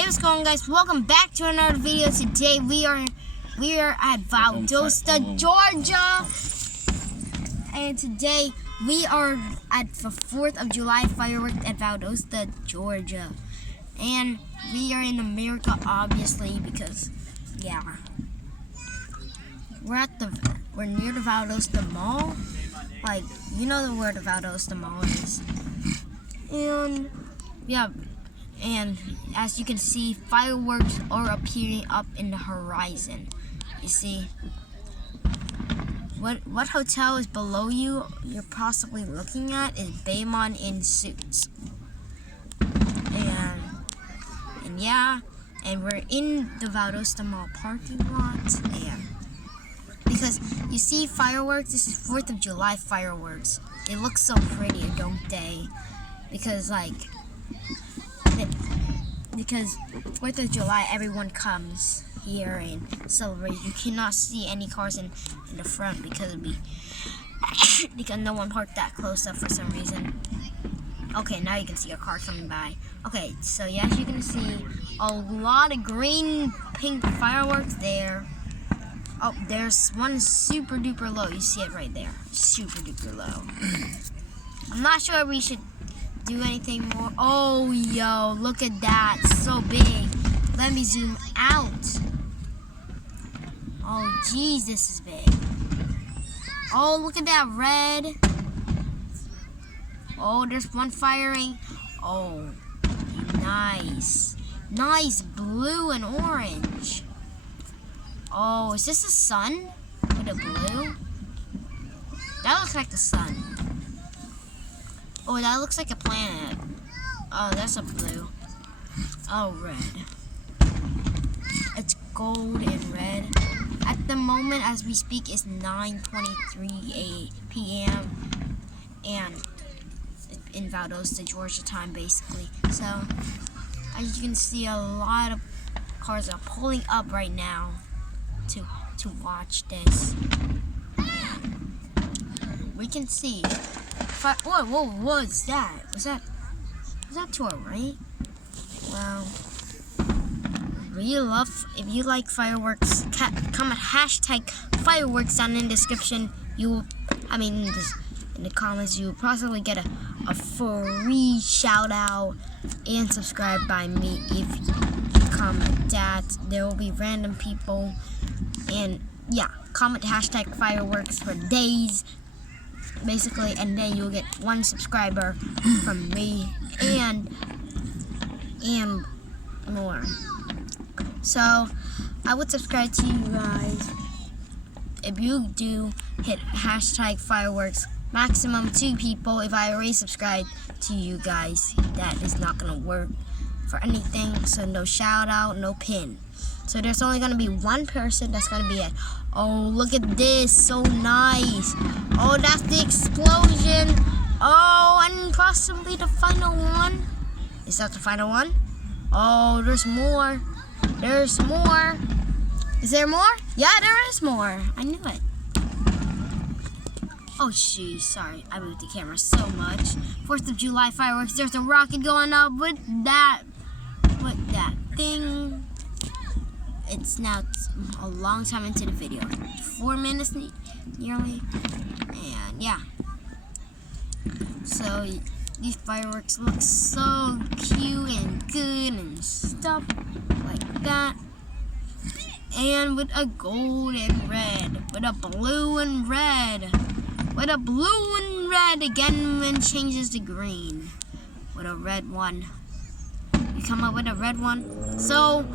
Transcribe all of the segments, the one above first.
Hey, what's going on, guys? Welcome back to another video. Today we are at Valdosta, Georgia, and today we are at the 4th of July fireworks at Valdosta, Georgia, and we are in America, obviously, because we're near the Valdosta Mall. Like, you know where the Valdosta Mall is, and and as you can see, fireworks are appearing up in the horizon. You see, what hotel is below you? You're possibly looking at is Baymont in Suits, and we're in the Valdosta Mall parking lot, and because you see fireworks, this is 4th of July fireworks. They look so pretty, don't they? Because 4th of July, everyone comes here and celebrates. You cannot see any cars in the front because because no one parked that close up for some reason. Okay, now you can see a car coming by. Okay, so as you can see, a lot of green, pink fireworks there. Oh, there's one super duper low. You see it right there, super duper low. I'm not sure we should do anything more. Oh, yo, look at that, so big. Let me zoom out. Oh, geez, this is big. Oh, look at that red. Oh, there's one firing. Oh, nice blue and orange. Oh, is this the sun with a blue? That looks like the sun. Oh, that looks like a planet. Oh, that's a blue. Oh, red. It's gold and red. At the moment, as we speak, it's 9:23 p.m. and in Valdosta, Georgia time, basically. So, as you can see, a lot of cars are pulling up right now to watch this. We can see. Whoa, what's that? Was that to our right? Well, if you like fireworks, comment hashtag fireworks down in the description. In the comments, you will possibly get a free shout out and subscribe by me if you comment that. There will be random people, and comment hashtag fireworks for days, basically, and then you'll get one subscriber from me and more. So I would subscribe to you guys if you do hit hashtag fireworks. Maximum 2 people. If I already subscribed to you guys, that is not gonna work for anything. So no shout out, no pin. So there's only gonna be one person that's gonna be it. Oh, look at this, so nice. Oh, that's the explosion. Oh, and possibly the final one. Is that the final one? Oh, there's more. There's more. Is there more? Yeah, there is more. I knew it. Oh, jeez, sorry. I moved the camera so much. 4th of July fireworks. There's a rocket going up with that thing. It's now a long time into the video. 4 minutes nearly. And so these fireworks look so cute and good and stuff like that. And with a gold and red, with a blue and red, with a blue and red again, when changes to green, with a red one. You come up with a red one. So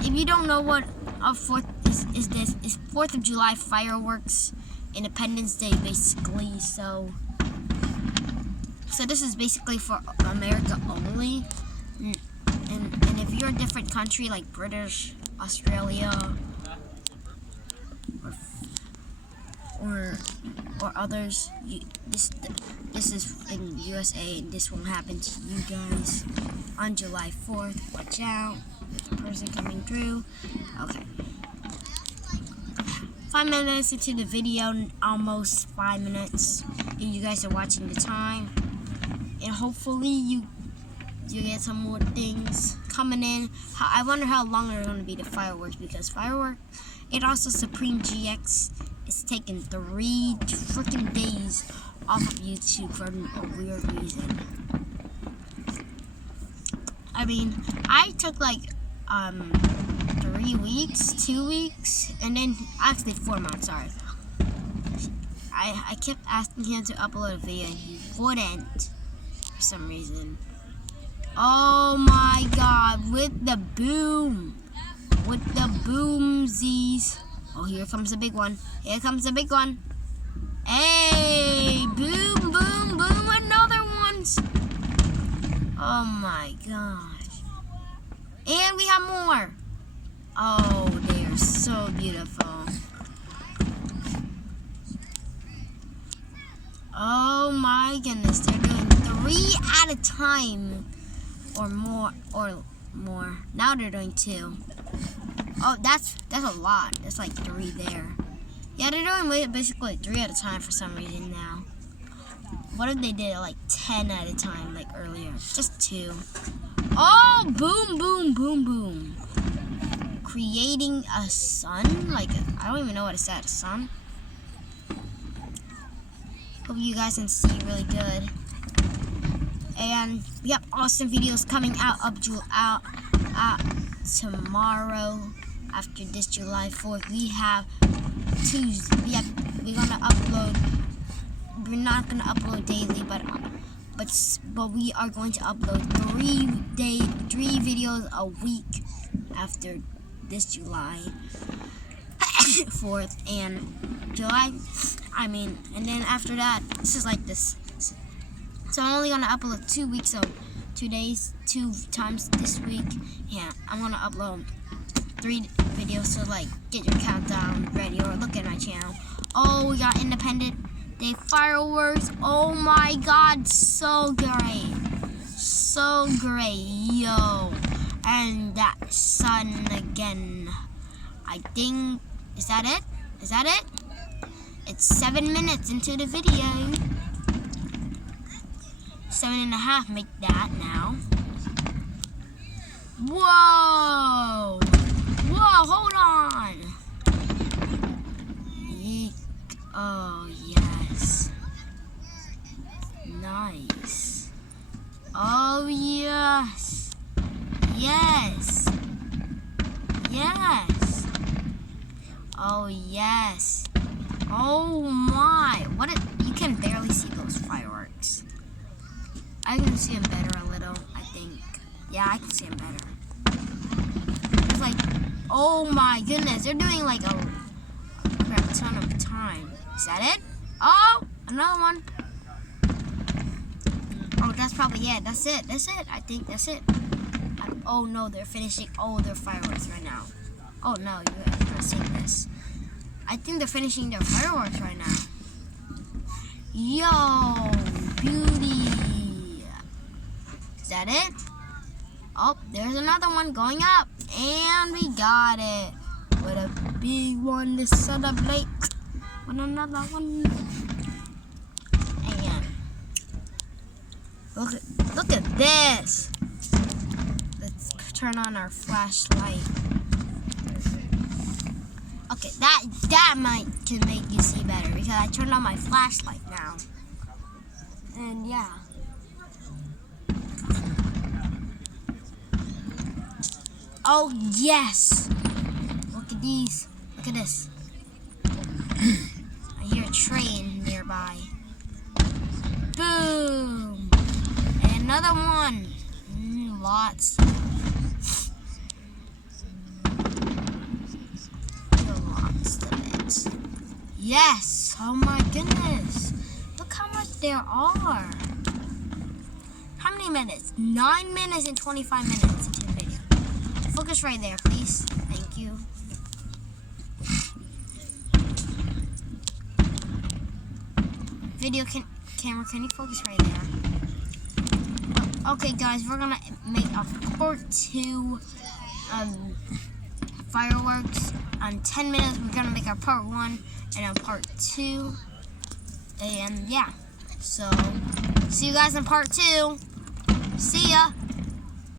if you don't know what a 4th is, this is 4th of July fireworks, Independence Day, basically. So this is basically for America only. And if you're a different country like British, Australia, or others, this is in USA, and this won't happen to you guys on July 4th. Watch out. Person coming through. Okay. 5 minutes into the video, almost 5 minutes. And you guys are watching the time. And hopefully you get some more things coming in. I wonder how long they're going to be the fireworks, because fireworks, it also Supreme GX is taking 3 freaking days off of YouTube for a weird reason. I mean, I took like 3 weeks, 2 weeks, and then actually 4 months. Sorry. I kept asking him to upload a video, and he wouldn't for some reason. Oh my God! With the boom, with the boomsies. Oh, here comes the big one. Here comes the big one. Hey, boom, boom, boom! Another one. Oh my gosh! And we have more. Oh, they are so beautiful. Oh my goodness, they're doing 3 at a time or more. Now they're doing 2. Oh, that's a lot. That's like 3 there. Yeah, they're doing basically 3 at a time for some reason now. What if they did like 10 at a time like earlier? Just 2. Oh, boom, boom, boom, boom. Creating a sun? Like, I don't even know what it's at, a sun? Hope you guys can see really good. And we have awesome videos coming out tomorrow after this July 4th. We have Tuesday. We're gonna upload. We're not gonna upload daily, but we are going to upload 3 videos a week after this July 4th and and then after that, this is like this. So I'm only gonna upload 2 weeks, so 2 days, 2 times this week. Yeah, I'm gonna upload 3 videos, so like get your countdown ready or look at my channel. Oh, we got Independent Day fireworks. Oh my God, so great. So great, yo. And that sun again. I think, is that it? Is that it? It's 7 minutes into the video. 7.5, make that now. Whoa! Whoa, hold on! Oh, yes. Nice. Oh, yes. Yes. Yes. Oh, yes. Oh, my. You can barely see those fireworks. I can see them better a little, I think. Yeah, I can see them better. It's like, oh my goodness, they're doing like a crap ton of time. Is that it? Oh, another one. Oh, that's probably it. That's it. That's it. I think that's it. Oh no, they're finishing all their fireworks right now. Oh no, you're not seeing this. I think they're finishing their fireworks right now. Yo, beauty. Is that it? Oh, there's another one going up. And we got it. With a big one to celebrate. With another one. And look at this. Let's turn on our flashlight. Okay, that can make you see better because I turned on my flashlight now. And yeah. Oh yes! Look at these. Look at this. I hear a train nearby. Boom! And another one. Lots. Lots of it. Yes! Oh my goodness! Look how much there are. How many minutes? 9 minutes and 25 minutes into the video. Focus right there, please. Thank you. Video camera, can you focus right there? Okay, guys, we're gonna make a part 2 fireworks. On 10 minutes, we're gonna make our part 1 and a part 2. And yeah, so see you guys in part 2. See ya.